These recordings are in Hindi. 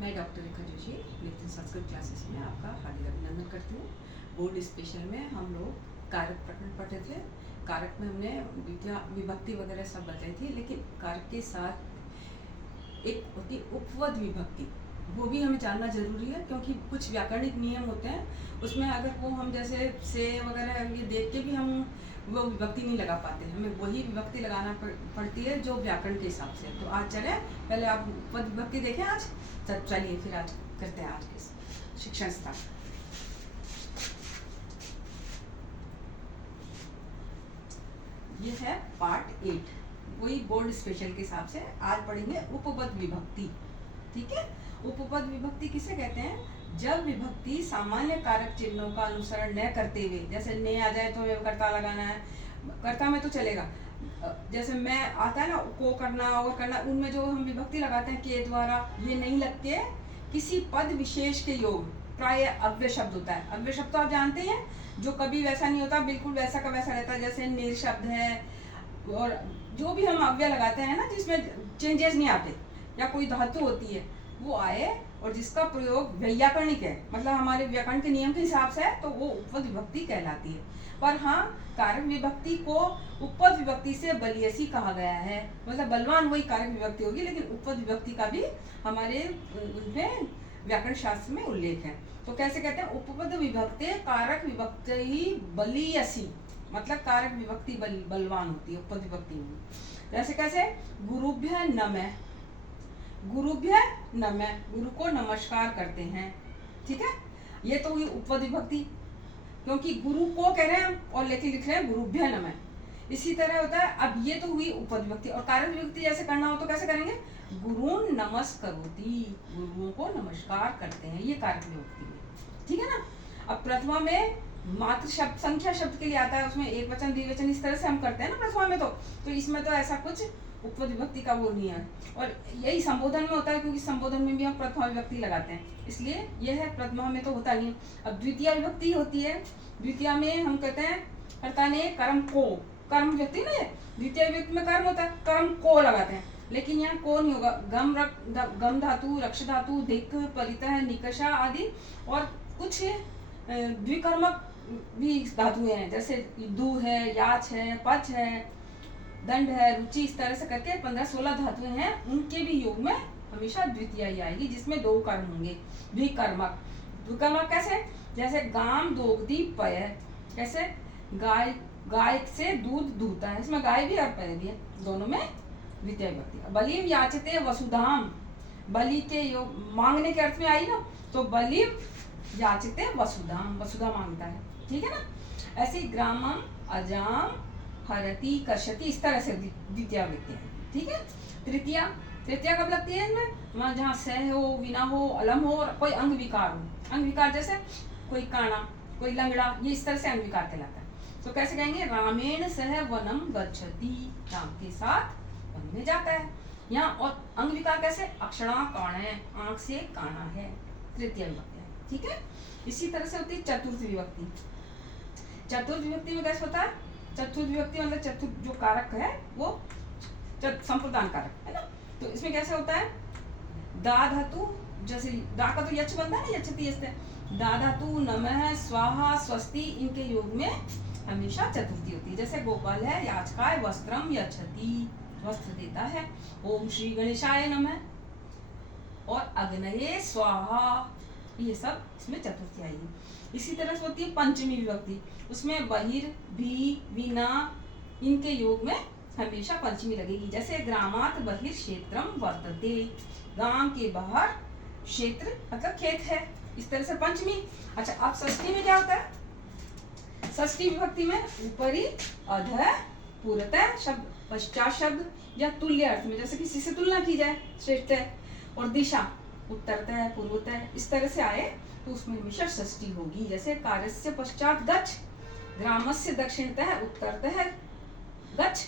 मैं डॉक्टर रेखा जोशी नितिन संस्कृत क्लासेस में आपका हार्दिक अभिनंदन करती हूँ। बोर्ड स्पेशल में हम लोग कारक प्रकरण पढ़े थे। कारक में हमने द्वितीय विभक्ति वगैरह सब बताई थी, लेकिन कारक के साथ एक होती उपपद विभक्ति, वो भी हमें जानना जरूरी है, क्योंकि कुछ व्याकरणिक नियम होते हैं उसमें अगर वो हम जैसे से वगैरह ये देख के भी हम वो विभक्ति नहीं लगा पाते, हमें वही विभक्ति लगाना पड़ती है जो व्याकरण के हिसाब से। तो आज चले, पहले आप उपपद विभक्ति देखें आज, चलिए फिर आज करते हैं आज के शिक्षण स्थान। ये है पार्ट 8, वही बोर्ड स्पेशल के हिसाब से आज पढ़ेंगे उपपद विभक्ति। ठीक है, उपपद विभक्ति किसे कहते हैं? जब विभक्ति सामान्य कारक चिन्हों का अनुसरण न करते हुए, जैसे ने आ जाए तो हमें कर्ता लगाना है, कर्ता में तो चलेगा, जैसे मैं आता है ना, को करना और करना, उनमें जो हम विभक्ति लगाते हैं के द्वारा, ये नहीं लग के किसी पद विशेष के योग, प्राय अव्यय शब्द होता है। अव्यय शब्द तो आप जानते हैं, जो कभी वैसा नहीं होता, बिल्कुल वैसा का वैसा रहता है, जैसे निर शब्द है, और जो भी हम अव्यय लगाते हैं ना जिसमें चेंजेस नहीं आते, या कोई धातु होती है वो आए और जिसका प्रयोग वैयाकरणिक है, मतलब हमारे व्याकरण के नियम के हिसाब से है, तो वो उपपद विभक्ति कहलाती है। पर हाँ, कारक विभक्ति को उपपद विभक्ति से बलियसी कहा गया है, मतलब बलवान वही कारक विभक्ति होगी, लेकिन उपपद विभक्ति का भी हमारे उसमें व्याकरण शास्त्र में उल्लेख है। तो कैसे कहते हैं? उपपद विभक्ति कारक विभक्ति बलियसी, मतलब कारक विभक्ति बलवान होती है उपपद विभक्ति में। जैसे कैसे? गुरुभ्य नमः, गुरुभ्य नमः, गुरु को नमस्कार करते हैं। ठीक है, ये तो हुई उपपद विभक्ति, क्योंकि गुरु को कह रहे हैं और लेके लिख रहे हैं गुरुभ्य नमः। इसी तरह होता है, अब ये तो हुई उपपद विभक्ति, और कारक विभक्ति जैसे करना हो तो कैसे करेंगे? गुरुन नमस्करोति, गुरुओं को नमस्कार करते हैं, ये कारक विभक्ति है। ठीक है ना। अब प्रथमा में मात्र शब्द, संख्या शब्द के लिए आता है, उसमें एक वचन द्विवचन इस तरह से हम करते हैं ना प्रथमा में, तो इसमें तो ऐसा कुछ उपपद विभक्ति का वो नहीं है, और यही संबोधन में होता है, क्योंकि संबोधन में भी हम प्रथमा विभक्ति लगाते हैं, इसलिए यह है, प्रथमा में तो होता नहीं। अब द्वितीय विभक्ति होती है, द्वितीय में हम कहते हैं कर्ता ने कर्म को, कर्म विभक्ति ना, द्वितीय विभक्ति में कर्म होता है, कर्म को लगाते हैं, लेकिन यहाँ को नहीं होगा। गम धातु, रक्ष धातु, धिक, परितः, निकषा आदि, और कुछ द्विकर्मक भी धातुएं हैं, जैसे दु है, याच है, पच है, दंड है, रुचि, इस तरह से करके 15-16 धातुएं हैं, उनके भी योग में हमेशा द्वितीय ही आएगी, जिसमें दो कर्म होंगे। द्विकर्मक, द्विकर्मक कैसे? जैसे गाम दोग्धी पय, कैसे? गाय, गाय से दूध दूहता है, इसमें गाय भी और पय भी है, दोनों में द्वितीय विभक्ति। बलिम याचते वसुधाम, बलि के योग मांगने के अर्थ में आई ना, तो बलिम याचते वसुधाम, वसुधा मांगता है। ठीक है ना। ऐसे ग्रामम, अजाम, हरति, कर्षति, इस तरह से द्वितीय विभक्ति है। ठीक है। तृतीया, तृतीया कब लगती है इसमें? जहाँ सह हो, विना हो, अलम हो, और कोई अंग विकार हो। अंग विकार जैसे कोई काना, कोई लंगड़ा, ये इस तरह से अंग विकार कहलाता है। तो कैसे कहेंगे? रामेण सह वनम गच्छति, राम के साथ वन में जाता है। यहाँ और अंग विकार कैसे? अक्षणा काण है, आंख से काना है, तृतीय विभक्ति है। ठीक है। इसी तरह से होती है चतुर्थ विभक्ति। चतुर्थ विभक्ति में कैसे होता है? चतुर्थ विभक्ति मतलब चतुर्थ जो कारक है वो संप्रदान कारक है ना, तो इसमें कैसे होता है? दा धातु, जैसे दा का तो यच बनता है ना, यच्छति यस्ते, दा धातु, नमः, स्वाहा, स्वस्ति, इनके योग में हमेशा चतुर्थी होती है। जैसे गोपाल है, याचकाय वस्त्रम यच्छति, वस्त्र देता है। ओम श्री गणेशाय नमः और अग्नये स्वाहा, ये सब इसमें चतुर्थी आएगी। इसी तरह से होती है पंचमी विभक्ति, उसमें बहिर, भी, विना, इनके योग में हमेशा पंचमी लगेगी। जैसे ग्रामात बहिर क्षेत्रम वर्तते, गांव के बाहर क्षेत्र मतलब खेत है, इस तरह से पंचमी। अच्छा, अब षष्ठी में क्या होता है? षष्ठी विभक्ति में ऊपरी, अधः, पूर्वतः शब्द, पश्चात शब्द, या तुल्य अर्थ में, जैसे किसी से तुलना की जाए, श्रेष्ठ है, और दिशा उत्तरतः, पूर्वतः, इस तरह से आए तो उसमें हमेशा षष्ठी होगी। जैसे कार्यस्य पश्चात गच्छ, ग्रामस्य दक्षिणतः उत्तरतः गच्छ,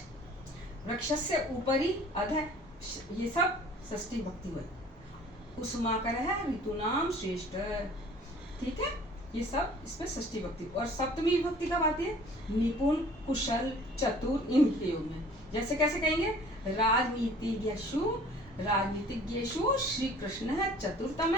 वृक्षस्य ऊपरी अधः, ये सब षष्ठी भक्ति हुई। कुसुमाकरः ऋतूनाम श्रेष्ठ, ठीक है, ये सब इसमें षष्ठी भक्ति। और सप्तमी विभक्ति कब आती है? निपुण, कुशल, चतुर, इनके योग में। जैसे कैसे कहेंगे? राजनीतिज्ञषु राजनीतिज्ञेषु श्री कृष्ण चतुर्थम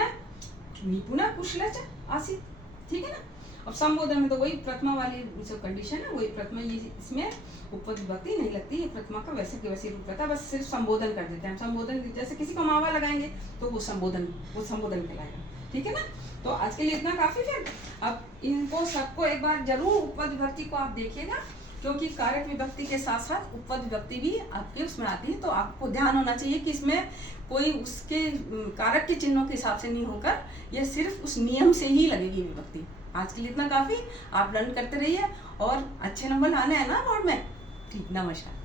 निपुण कुशल आसीत्। ठीक है ना। अब संबोधन में तो वही प्रथमा वाली जो कंडीशन है वही प्रथमा, ये इसमें उपपद विभक्ति नहीं लगती, ये प्रथमा का वैसे के वैसे रूप रहता है, बस सिर्फ संबोधन कर देते हैं हम। संबोधन जैसे किसी को मावा लगाएंगे तो वो संबोधन कहलाएगा। ठीक है ना। तो आज के लिए इतना काफी है। अब इनको सबको एक बार जरूर उपपद विभक्ति को आप देखिएगा, क्योंकि कारक विभक्ति के साथ साथ उपपद विभक्ति भी आपके उसमें आती है। तो आपको ध्यान होना चाहिए कि इसमें कोई उसके कारक के चिन्हों के हिसाब से नहीं होकर यह सिर्फ उस नियम से ही लगेगी विभक्ति। आज के लिए इतना काफी। आप लर्न करते रहिए और अच्छे नंबर लाने हैं ना बोर्ड में। ठीक, नमस्कार।